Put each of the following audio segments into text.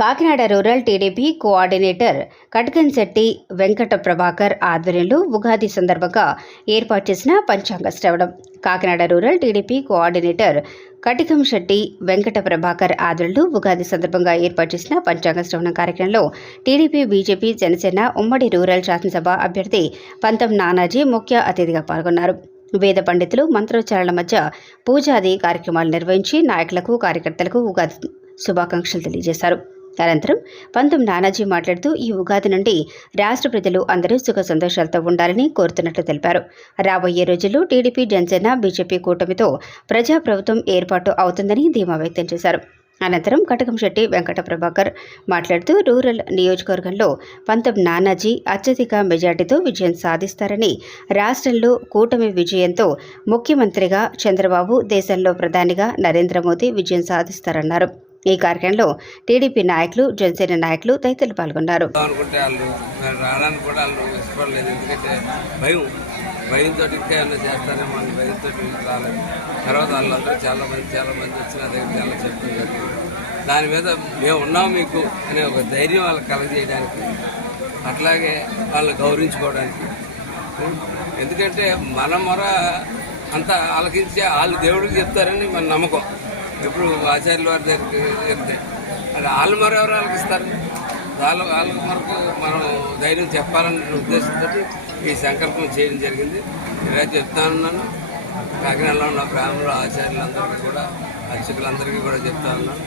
Kakinada rural TDP coordinator Katakanshetti Venkata Prabhakar ఆధ్వర్యంలో ఉగాది సందర్భంగా ఏర్పాటు చేసిన పంచాంగ శ్రవణం. Kakinada rural TDP coordinator Katikamshetti Venkata Prabhakar ఆధ్వర్యంలో ఉగాది సందర్భంగా ఏర్పాటు చేసిన పంచాంగ శ్రవణం కార్యక్రమంలో టీడీపీ బీజేపీ జనసేన ఉమ్మడి రూరల్ శాసనసభ అభ్యర్థి పంతం నానాజీ ముఖ్య అతిథిగా పాల్గొన్నారు. వేద పండితులు మంత్రోచ్చారణల మధ్య పూజాది కార్యక్రమాలు నిర్వహించి నాయకులకు కార్యకర్తలకు ఉగాది శుభాకాంక్షలు తెలియజేశారు. అనంతరం పంతం నానాజీ మాట్లాడుతూ ఈ ఉగాది నుండి రాష్ట్ర ప్రజలు అందరూ సుఖ సంతోషాలతో ఉండాలని కోరుతున్నట్లు తెలిపారు. రాబోయే రోజుల్లో టీడీపీ జనసేన బీజేపీ కూటమితో ప్రజాప్రభుత్వం ఏర్పాటు అవుతుందని ధీమా వ్యక్తం చేశారు. అనంతరం కటకంశెట్టి వెంకట ప్రభాకర్ మాట్లాడుతూ రూరల్ నియోజకవర్గంలో పంతం నానాజీ అత్యధిక మెజార్టీతో విజయం సాధిస్తారని రాష్ట్రంలో కూటమి విజయంతో ముఖ్యమంత్రిగా చంద్రబాబు దేశంలో ప్రధానిగా నరేంద్ర మోదీ విజయం సాధిస్తారన్నారు. ఈ కార్యక్రమంలో టీడీపీ నాయకులు జనసేన నాయకులు తదితరులు పాల్గొన్నారు. అనుకుంటే వాళ్ళు రావడానికి కూడా వాళ్ళు ఎందుకంటే భయం. భయంతో ఇంకా ఏమైనా చేస్తారేమో అని భయంతో రాలేదు. తర్వాత వాళ్ళందరూ చాలామంది చాలామంది చాలా మంది వచ్చి నా దగ్గర చాలా చెప్పడం జరిగింది. దాని మీద మేము ఉన్నాం మీకు అనే ఒక ధైర్యం వాళ్ళకి కలగజేయడానికి అట్లాగే వాళ్ళు గౌరవించుకోవడానికి. ఎందుకంటే మన మొర అంతా ఆలకించే వాళ్ళు దేవుడికి చెప్తారని మన నమ్మకం. ఎప్పుడు ఆచార్యుల వారి దగ్గరికి వెళ్తే అది వాళ్ళు మరి ఎవరు ఇస్తారు? వాళ్ళ వాళ్ళ వరకు మనం ధైర్యం చెప్పాలనే ఉద్దేశంతో ఈ సంకల్పం చేయడం జరిగింది. ఇలా చెప్తానున్నాను కాకినాడలో ఉన్న బ్రాహ్మణులు ఆచార్యులందరికీ కూడా అర్చకులందరికీ కూడా చెప్తా ఉన్నాను.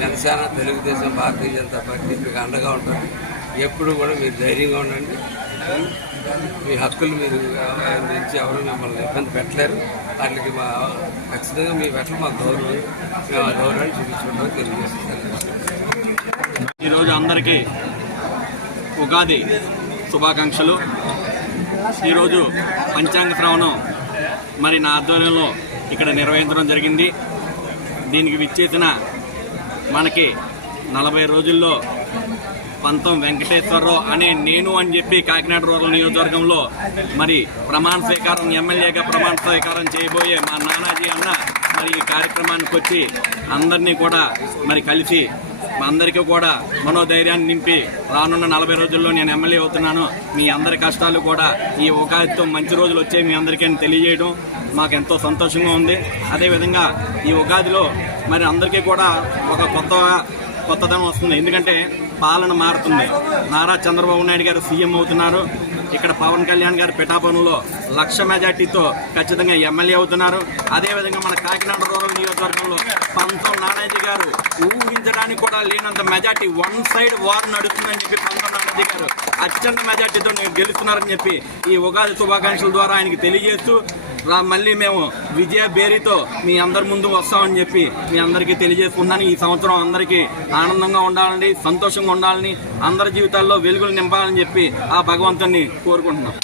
జనసేన తెలుగుదేశం భారతీయ జనతా పార్టీ మీకు అండగా ఉంటుంది. ఎప్పుడు కూడా మీరు ధైర్యంగా ఉండండి. మీ హక్కులు మీరు నుంచి ఎవరు మిమ్మల్ని ఇబ్బంది పెట్టలేరు. వాటికి మా ఖచ్చితంగా మీ పట్ల మా గౌరవం మేము ఆ గౌరవాన్ని చూపించుకుంటాం తెలియజేస్తాను ఈరోజు అందరికీ ఉగాది శుభాకాంక్షలు. ఈరోజు పంచాంగ శ్రవణం మరి నా ఆధ్వర్యంలో ఇక్కడ నిర్వహించడం జరిగింది. దీనికి విచ్చేసిన మనకి నలభై రోజుల్లో పంతం వెంకటేశ్వరరావు అనే నేను అని చెప్పి కాకినాడ రూరల్ నియోజకవర్గంలో మరి ప్రమాణ స్వీకారం ఎమ్మెల్యేగా ప్రమాణ స్వీకారం చేయబోయే మా నానాజీ అన్న మరి ఈ కార్యక్రమానికి వచ్చి అందరినీ కూడా మరి కలిసి మా అందరికీ కూడా మనోధైర్యాన్ని నింపి రానున్న నలభై రోజుల్లో నేను ఎమ్మెల్యే అవుతున్నాను. మీ అందరి కష్టాలు కూడా ఈ ఉగాదితో మంచి రోజులు వచ్చే మీ అందరికీ అని తెలియజేయడం మాకు ఎంతో సంతోషంగా ఉంది. అదేవిధంగా ఈ ఉగాదిలో మరి అందరికీ కూడా ఒక కొత్త కొత్తదనం వస్తుంది. ఎందుకంటే పాలన మారుతుంది. నారా చంద్రబాబు నాయుడు గారు సీఎం అవుతున్నారు. ఇక్కడ పవన్ కళ్యాణ్ గారు పిఠాపురంలో లక్ష మెజార్టీతో ఖచ్చితంగా ఎమ్మెల్యే అవుతున్నారు. అదేవిధంగా మన కాకినాడ రూరల్ నియోజకవర్గంలో నానాజీ గారు ఊహించడానికి కూడా లేనంత మెజార్టీ వన్ సైడ్ వార్ నడుస్తుందని చెప్పి పంతం నానాజీ గారు అత్యంత మెజార్టీతో నేను గెలుస్తున్నారని చెప్పి ఈ ఉగాది శుభాకాంక్షల ద్వారా ఆయనకి తెలియజేస్తూ మళ్ళీ మేము విజయ బేరీతో మీ అందరి ముందు వస్తామని చెప్పి మీ అందరికీ తెలియజేసుకుంటాను ఈ సంవత్సరం అందరికీ ఆనందంగా ఉండాలని సంతోషంగా ఉండాలని అందరి జీవితాల్లో వెలుగులు నింపాలని చెప్పి ఆ భగవంతుని కోరుకుంటున్నాం.